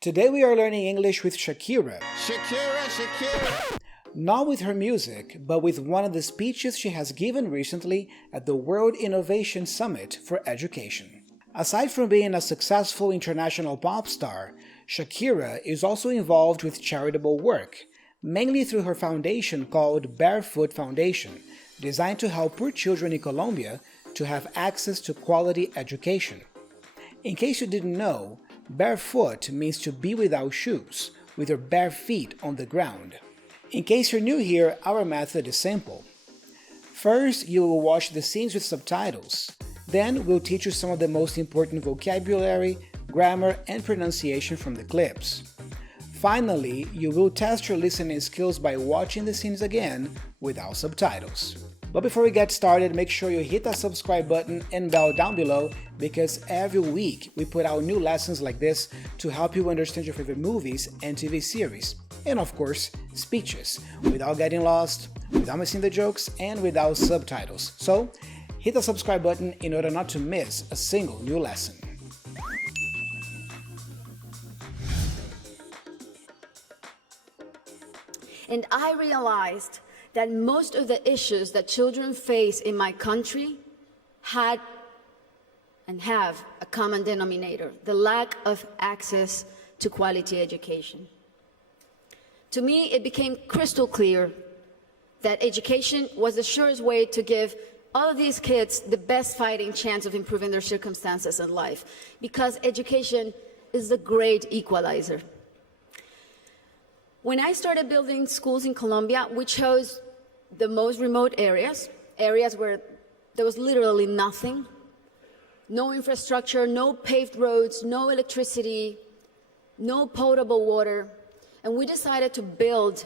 Today we are learning English with Shakira. Shakira. Not with her music, but with one of the speeches she has given recently at the World Innovation Summit for Education. Aside from being a successful international pop star, Shakira is also involved with charitable work, mainly through her foundation called 𝗥𝗲𝗹𝗟𝗶 Foundation, designed to help poor children in Colombia to have access to quality education. In case you didn't know, barefoot means to be without shoes, with your bare feet on the ground. In case you're new here, our method is simple. First, you will watch the scenes with subtitles. Then, we'll teach you some of the most important vocabulary, grammar, and pronunciation from the clips. Finally, you will test your listening skills by watching the scenes again without subtitles. But before we get started, make sure you hit that subscribe button and bell down below, because every week we put out new lessons like this to help you understand your favorite movies and TV series, and of course, speeches, without getting lost, without missing the jokes, and without subtitles. So, hit the subscribe button in order not to miss a single new lesson. And I realized that most of the issues that children face in my country had and have a common denominator: the lack of access to quality education. To me, it became crystal clear that education was the surest way to give all of these kids the best fighting chance of improving their circumstances in life, because education is the great equalizer. When I started building schools in Colombia, we chose the most remote areas where there was literally nothing, no infrastructure, no paved roads, no electricity, no potable water. And we decided to build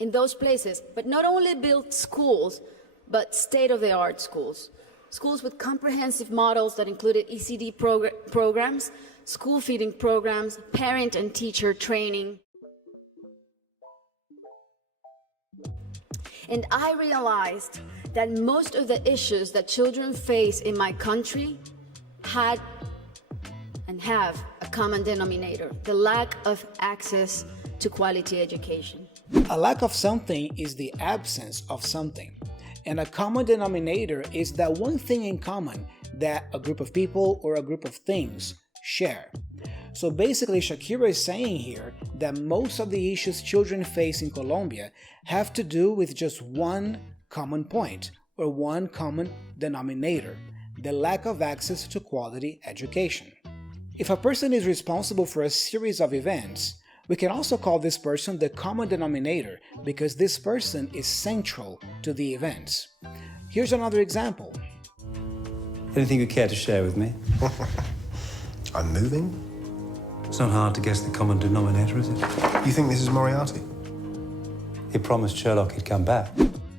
in those places, but not only build schools, but state-of-the-art schools. Schools with comprehensive models that included ECD programs, school feeding programs, parent and teacher training. And I realized that most of the issues that children face in my country had and have a common denominator: the lack of access to quality education. A lack of something is the absence of something, and a common denominator is that one thing in common that a group of people or a group of things share. So basically, Shakira is saying here that most of the issues children face in Colombia have to do with just one common point, or one common denominator: the lack of access to quality education. If a person is responsible for a series of events, we can also call this person the common denominator, because this person is central to the events. Here's another example. Anything you care to share with me? I'm moving? It's not hard to guess the common denominator, is it? You think this is Moriarty? He promised Sherlock he'd come back.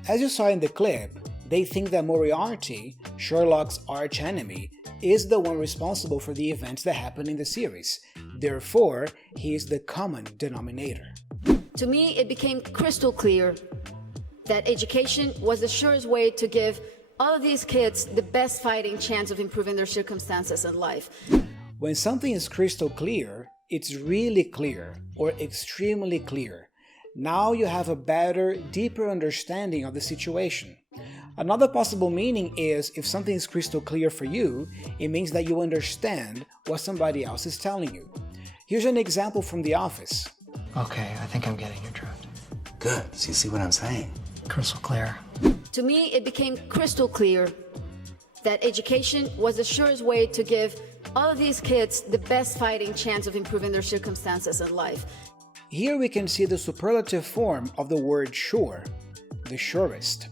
As you saw in the clip, they think that Moriarty, Sherlock's arch-enemy, is the one responsible for the events that happen in the series. Therefore, he is the common denominator. To me, it became crystal clear that education was the surest way to give all of these kids the best fighting chance of improving their circumstances in life. When something is crystal clear, it's really clear or extremely clear. Now you have a better, deeper understanding of the situation. Another possible meaning is, if something is crystal clear for you, it means that you understand what somebody else is telling you. Here's an example from The Office. Okay, I think I'm getting your drift. Good. So you see what I'm saying? Crystal clear. To me, it became crystal clear that education was the surest way to give all of these kids the best fighting chance of improving their circumstances in life. Here we can see the superlative form of the word sure, the surest.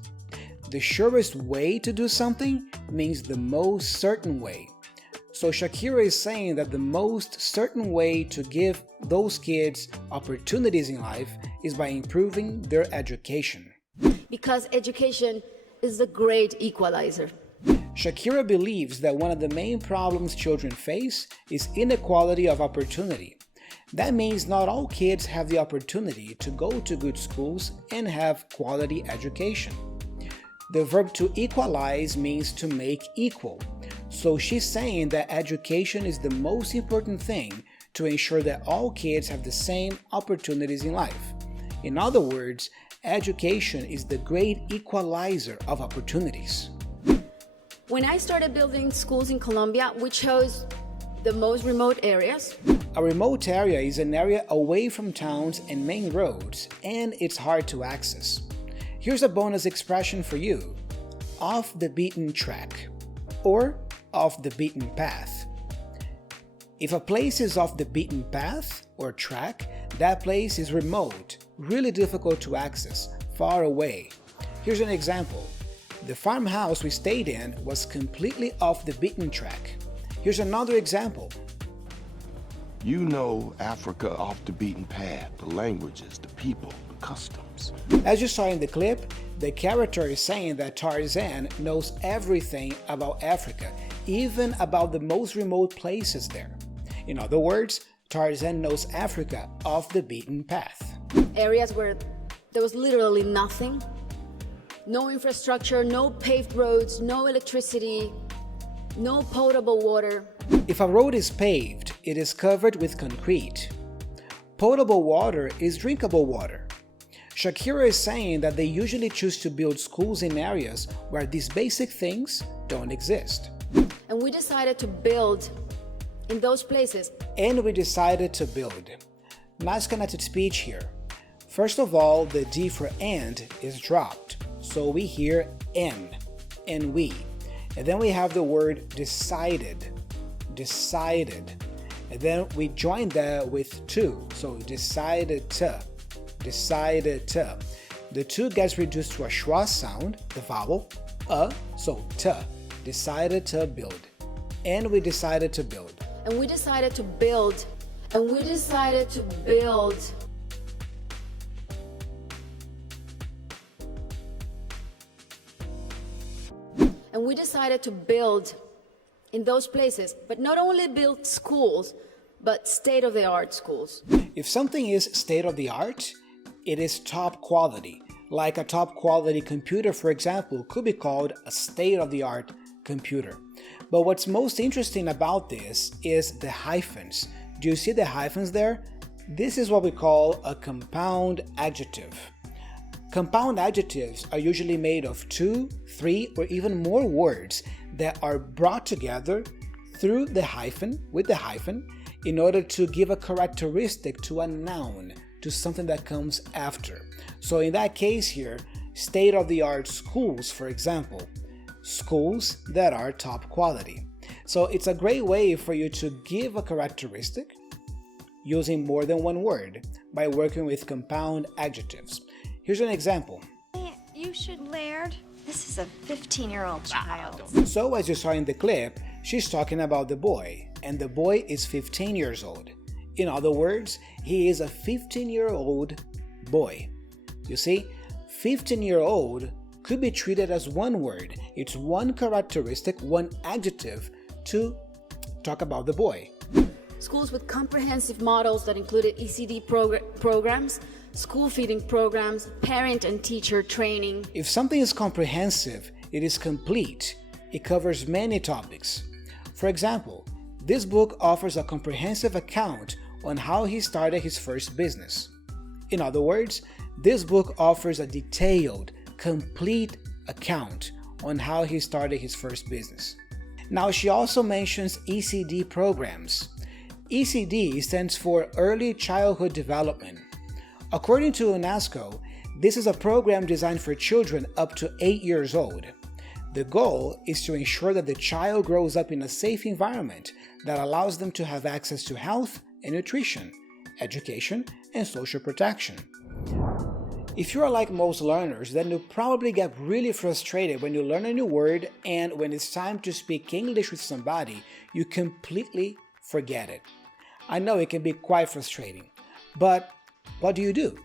The surest way to do something means the most certain way. So Shakira is saying that the most certain way to give those kids opportunities in life is by improving their education. Because education is the great equalizer. Shakira believes that one of the main problems children face is inequality of opportunity. That means not all kids have the opportunity to go to good schools and have quality education. The verb to equalize means to make equal. So she's saying that education is the most important thing to ensure that all kids have the same opportunities in life. In other words, education is the great equalizer of opportunities. When I started building schools in Colombia, we chose the most remote areas. A remote area is an area away from towns and main roads, and it's hard to access. Here's a bonus expression for you: off the beaten track, or off the beaten path. If a place is off the beaten path or track, that place is remote, really difficult to access, far away. Here's an example. The farmhouse we stayed in was completely off the beaten track. Here's another example. You know Africa off the beaten path, the languages, the people, the customs. As you saw in the clip, the character is saying that Tarzan knows everything about Africa, even about the most remote places there. In other words, Tarzan knows Africa off the beaten path. Areas where there was literally nothing. No infrastructure, no paved roads, no electricity, no potable water. If a road is paved, it is covered with concrete. Potable water is drinkable water. Shakira is saying that they usually choose to build schools in areas where these basic things don't exist. And we decided to build in those places. Nice connected speech here. First of all, the D for and is dropped, so we hear N and we. And then we have the word decided. And then we join that with to, so decided to. The to gets reduced to a schwa sound, the vowel, so to. Decided to build. And we decided to build. And we decided to build. And we decided to build. And we decided to build in those places, but not only build schools, but state-of-the-art schools. If something is state-of-the-art, it is top quality. Like a top quality computer, for example, could be called a state-of-the-art computer. But what's most interesting about this is the hyphens. Do you see the hyphens there? This is what we call a compound adjective. Compound adjectives are usually made of 2, 3, or even more words that are brought together through the hyphen, with the hyphen, in order to give a characteristic to a noun, to something that comes after. So in that case here, state-of-the-art schools, for example, schools that are top quality. So it's a great way for you to give a characteristic using more than one word by working with compound adjectives. Here's an example. You should, Laird. This is a 15-year-old child. So as you saw in the clip, she's talking about the boy, and the boy is 15 years old. In other words, he is a 15-year-old boy. You see, 15-year-old could be treated as one word. It's one characteristic, one adjective to talk about the boy. Schools with comprehensive models that included ECD programs, school feeding programs, parent and teacher training. If something is comprehensive, it is complete. It covers many topics. For example, this book offers a comprehensive account on how he started his first business. In other words, this book offers a detailed, complete account on how he started his first business. Now, she also mentions ECD programs. ECD stands for Early Childhood Development. According to UNESCO, this is a program designed for children up to 8 years old. The goal is to ensure that the child grows up in a safe environment that allows them to have access to health and nutrition, education, and social protection. If you are like most learners, then you probably get really frustrated when you learn a new word, and when it's time to speak English with somebody, you completely forget it. I know it can be quite frustrating, but what do you do?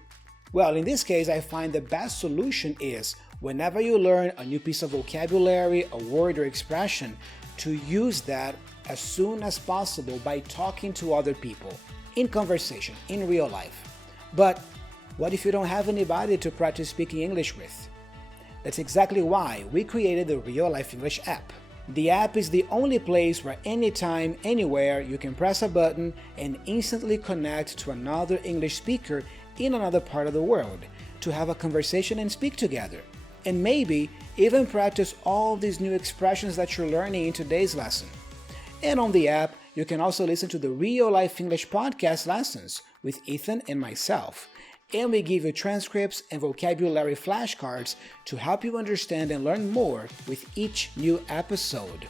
Well, in this case, I find the best solution is, whenever you learn a new piece of vocabulary, a word or expression, to use that as soon as possible by talking to other people, in conversation, in real life. But what if you don't have anybody to practice speaking English with? That's exactly why we created the Real Life English app. The app is the only place where anytime, anywhere, you can press a button and instantly connect to another English speaker in another part of the world to have a conversation and speak together, and maybe even practice all these new expressions that you're learning in today's lesson. And on the app, you can also listen to the Real Life English podcast lessons with Ethan and myself, and we give you transcripts and vocabulary flashcards to help you understand and learn more with each new episode.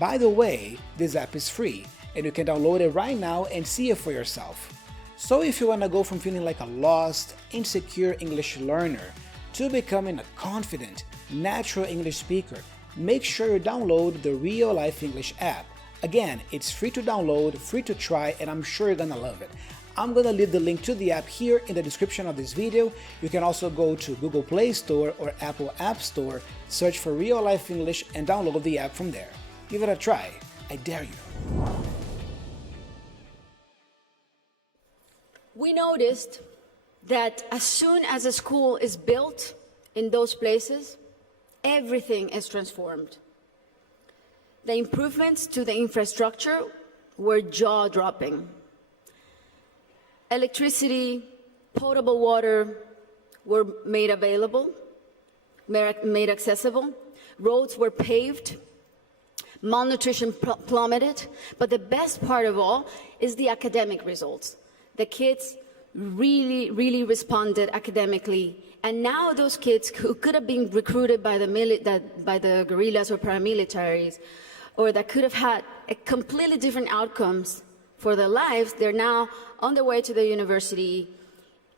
By the way, this app is free, and you can download it right now and see it for yourself. So if you want to go from feeling like a lost, insecure English learner to becoming a confident, natural English speaker, make sure you download the Real Life English app. Again, it's free to download, free to try, and I'm sure you're gonna love it. I'm gonna leave the link to the app here in the description of this video. You can also go to Google Play Store or Apple App Store, search for Real Life English, and download the app from there. Give it a try. I dare you. We noticed that as soon as a school is built in those places, everything is transformed. The improvements to the infrastructure were jaw-dropping. Electricity, potable water were made available, made accessible. Roads were paved. Malnutrition plummeted. But the best part of all is the academic results. The kids really responded academically. And now those kids who could have been recruited by the guerrillas or paramilitaries, or that could have had a completely different outcomes for their lives, they're now on their way to the university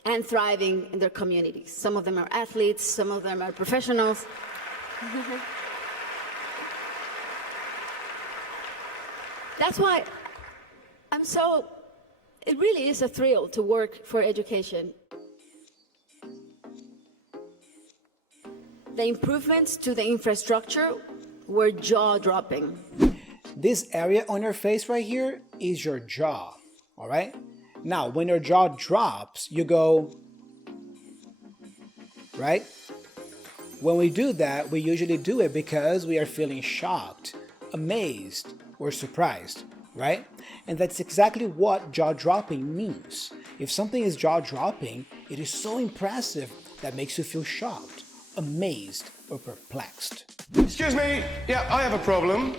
and thriving in their communities. Some of them are athletes, some of them are professionals. That's why it really is a thrill to work for education. The improvements to the infrastructure were jaw-dropping. This area on your face right here is your jaw, all right? Now, when your jaw drops, you go, right? When we do that, we usually do it because we are feeling shocked, amazed, or surprised, right? And that's exactly what jaw-dropping means. If something is jaw-dropping, it is so impressive that makes you feel shocked, amazed, or perplexed. Excuse me. Yeah, I have a problem.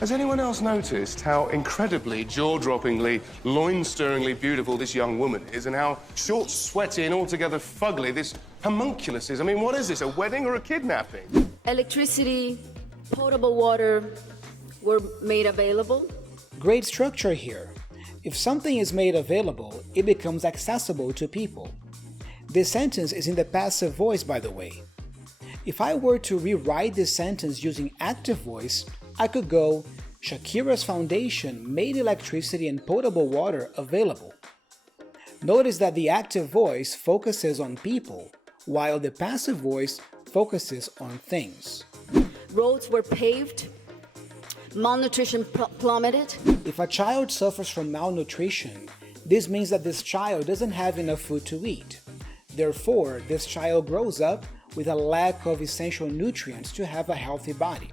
Has anyone else noticed how incredibly, jaw-droppingly, loin-stirringly beautiful this young woman is, and how short, sweaty, and altogether fugly this homunculus is? I mean, what is this, a wedding or a kidnapping? Electricity, potable water were made available. Great structure here. If something is made available, it becomes accessible to people. This sentence is in the passive voice, by the way. If I were to rewrite this sentence using active voice, I could go, Shakira's foundation made electricity and potable water available. Notice that the active voice focuses on people, while the passive voice focuses on things. Roads were paved. Malnutrition plummeted. If a child suffers from malnutrition, this means that this child doesn't have enough food to eat. Therefore, this child grows up with a lack of essential nutrients to have a healthy body.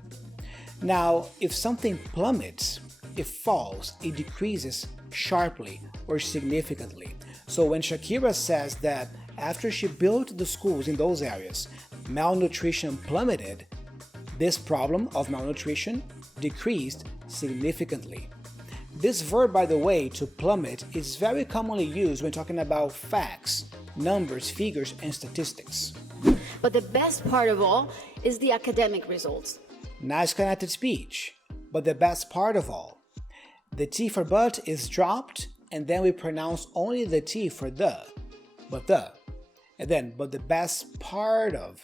Now, if something plummets, it falls, it decreases sharply or significantly. So when Shakira says that after she built the schools in those areas, malnutrition plummeted, this problem of malnutrition decreased significantly. This verb, by the way, to plummet, is very commonly used when talking about facts, numbers, figures, and statistics. But the best part of all is the academic results. Nice connected speech. But the best part of all. The T for but is dropped, and then we pronounce only the T for the. But the. And then, but the best part of.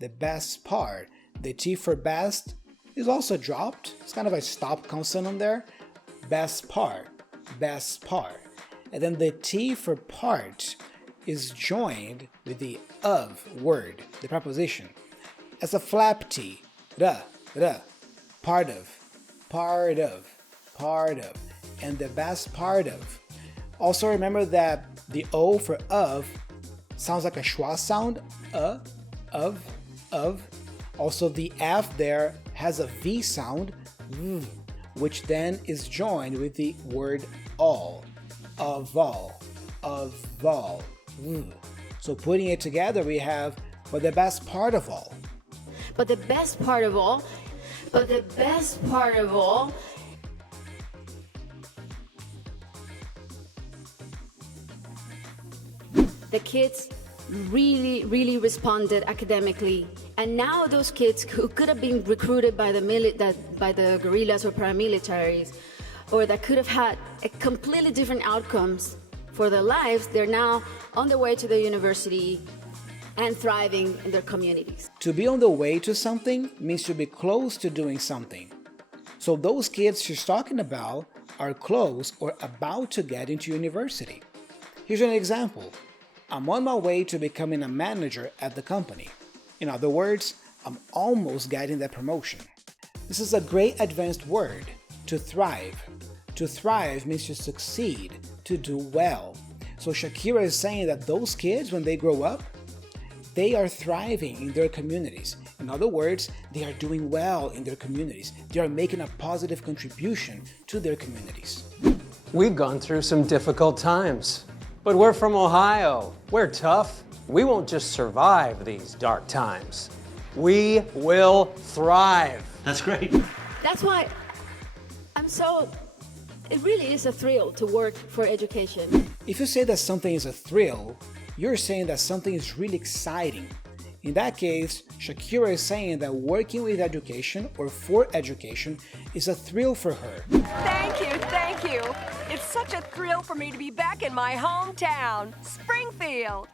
The best part. The T for best is also dropped. It's kind of a stop consonant there. Best part. Best part. And then the T for part is joined with the of word, the preposition, as a flap T, part of, and the best part of. Also remember that the O for of sounds like a schwa sound, of. Also the F there has a V sound, which then is joined with the word all, 𝗥𝗲𝗹𝗟𝗶. So putting it together, we have, but the best part of all. But the best part of all, but the best part of all, the kids really responded academically. And now those kids who could have been recruited by the guerrillas or paramilitaries, or that could have had a completely different outcomes for their lives, they're now on their way to the university and thriving in their communities. To be on the way to something means to be close to doing something. So those kids she's talking about are close or about to get into university. Here's an example. I'm on my way to becoming a manager at the company. In other words, I'm almost getting that promotion. This is a great advanced word, to thrive. To thrive means to succeed, to do well. So Shakira is saying that those kids, when they grow up, they are thriving in their communities. In other words, they are doing well in their communities. They are making a positive contribution to their communities. We've gone through some difficult times, but we're from Ohio. We're tough. We won't just survive these dark times. We will thrive. That's great. That's why it really is a thrill to work for education. If you say that something is a thrill, you're saying that something is really exciting. In that case, Shakira is saying that working with education or for education is a thrill for her. Thank you, thank you. It's such a thrill for me to be back in my hometown, Springfield.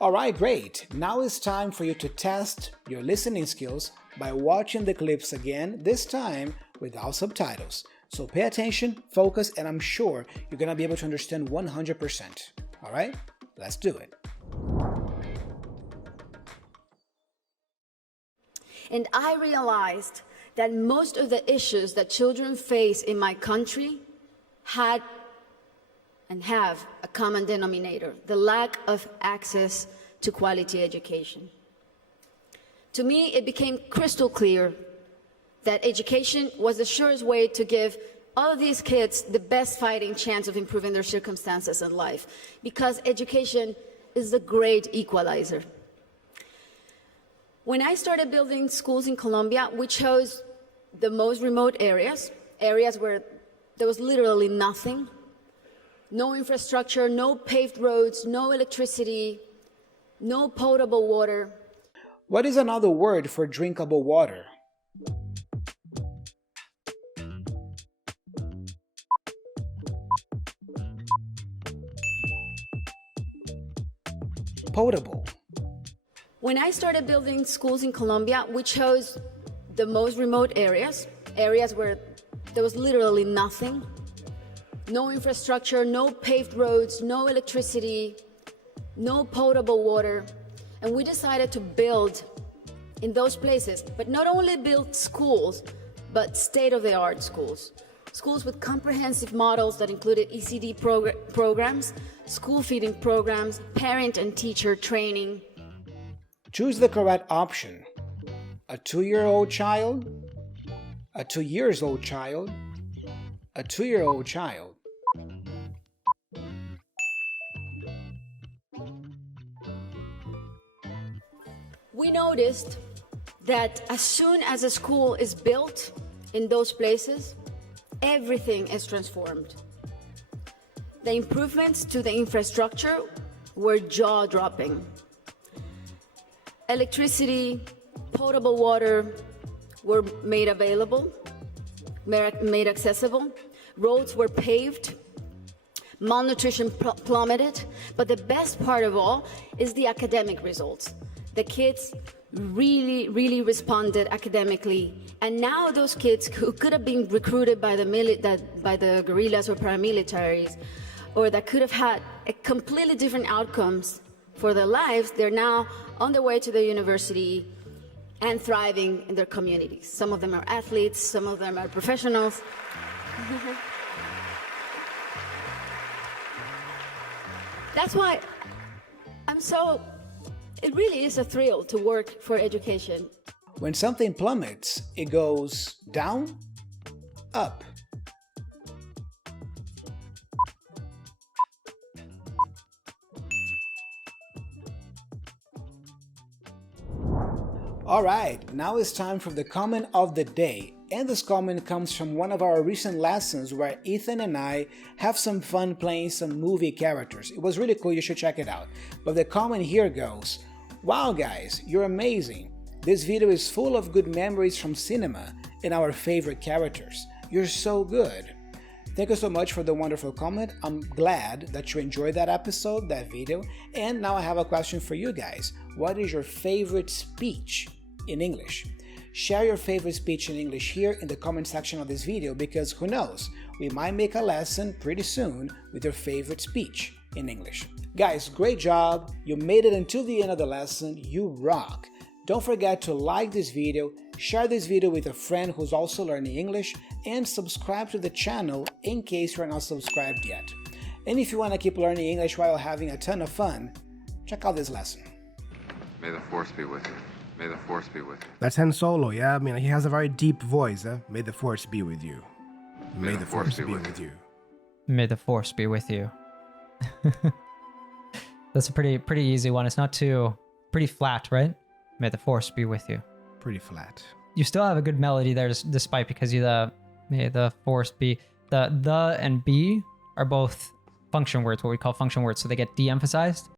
All right, great. Now it's time for you to test your listening skills by watching the clips again, this time without subtitles. So pay attention, focus, and I'm sure you're going to be able to understand 100%. All right, let's do it. And I realized that most of the issues that children face in my country had and have a common denominator: the lack of access to quality education. To me, it became crystal clear that education was the surest way to give all of these kids the best fighting chance of improving their circumstances in life, because education is the great equalizer. When I started building schools in Colombia, we chose the most remote areas where there was literally nothing. No infrastructure, no paved roads, no electricity, no potable water. What is another word for drinkable water? Potable. When I started building schools in Colombia, we chose the most remote areas where there was literally nothing. No infrastructure, no paved roads, no electricity, no potable water. And we decided to build in those places, but not only build schools, but state-of-the-art schools. Schools with comprehensive models that included ECD programs, school feeding programs, parent and teacher training. Choose the correct option. A 2-year-old child, a 2 years old child, a 2-year-old child. We noticed that as soon as a school is built in those places, everything is transformed. The improvements to the infrastructure were jaw-dropping. Electricity, potable water were made available, made accessible. Roads were paved. Malnutrition plummeted. But the best part of all is the academic results. The kids really responded academically. And now those kids who could have been recruited by the guerrillas or paramilitaries, or that could have had a completely different outcomes for their lives, they're now on their way to the university and thriving in their communities. Some of them are athletes, some of them are professionals. That's why it really is a thrill to work for education. When something plummets, it goes down, up. Alright, now it's time for the comment of the day. And this comment comes from one of our recent lessons where Ethan and I have some fun playing some movie characters. It was really cool, you should check it out. But the comment here goes, "Wow guys, you're amazing. This video is full of good memories from cinema and our favorite characters. You're so good." Thank you so much for the wonderful comment. I'm glad that you enjoyed that episode, that video. And now I have a question for you guys. What is your favorite speech in English? Share your favorite speech in English here in the comment section of this video, because who knows, we might make a lesson pretty soon with your favorite speech in English. Guys, great job. You made it until the end of the lesson. You rock. Don't forget to like this video, share this video with a friend who's also learning English, and subscribe to the channel in case you're not subscribed yet. And if you want to keep learning English while having a ton of fun, check out this lesson. May the force be with you. May the force be with you. That's Han Solo, yeah? I mean, he has a very deep voice, eh? May the force be with you. May the force be with you. May the force be with you. That's a pretty easy one. It's not too pretty flat, right? May the force be with you. Pretty flat. You still have a good melody there, despite, because you may the force be. The and be are both function words, what we call function words, so they get de-emphasized.